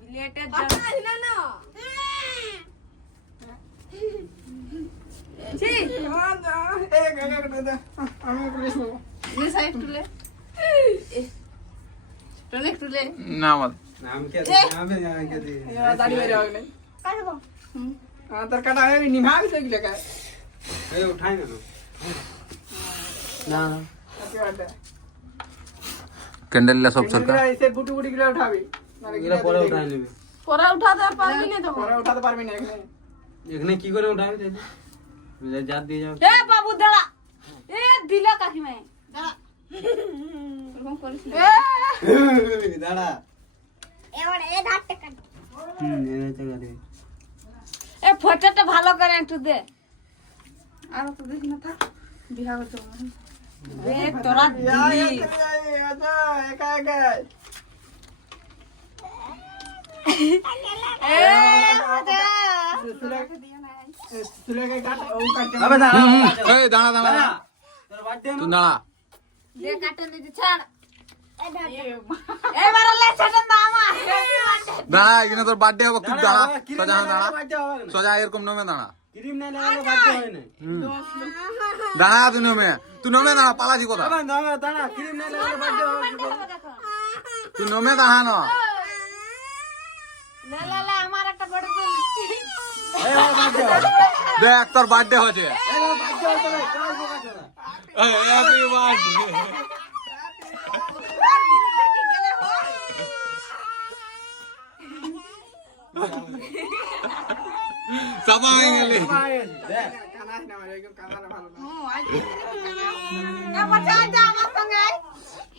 বিলেটের না না ছি আমি পুলিশ নেবো নে সাইড তুলে টনে তুলে না আমার नाम क्या नाम है क्या दी दाढ़ी मेरे हो गए কাটবো हां तर कटा है निभा भी सही लगा ए उठाए ना क्या बात है कैंडल ला सब सरका ऐसे बुटी बुटी गिला उठाबी এগুলা পরে উঠাই নেবে পরে উঠাতে পারবি না তো পরে উঠাতে পারবি না এখানে কি করে উঠাবে তাহলে মিলে জাত দিয়ে যাও এ বাবু দাঁড়া এ দিল কাকিমা দাঁড়া এরকম করিস না দাঁড়া এবার এই ধারটা কাট এনে তো গাড়ি এ ফটোটা ভালো করে একটু দে আর তো দেখ না থাক বিয়া করতে দেখ তোরা দিলি আচ্ছা একা একা এ মজা तुला काय काट ओ काट আবে দাঁড়া ए दाना दाना তোর বাড়তে तू दाना দে কাটন দিতে ছাড় এই ধারটা এবার লে ছাড়ন দামা दाना इने তোর বার্থডে হবে খুব দানা সজা দানা বাড়তে হবে না সজা এরকম নমে দানা ক্রিম না লাগালে বাড়তে হয় না দানা তুই নমে দানা পালাজি কথা আবে দাঁড়া দাঁড়া ক্রিম না লাগালে বাড়তে হবে তুই নমে দানা ন লে লে লে আমার একটা বড় দিল এই বাড়তে হবে দেখ তোর বার্থডে হচ্ছে এই বাড়তে হবে তোরা কাজ বোকা তোরা হ্যাপি বার্থডে সাবা হয়ে গেলি দেখ কানা না মানে একদম কানা ভালো না এ মজা যা আমার সঙ্গে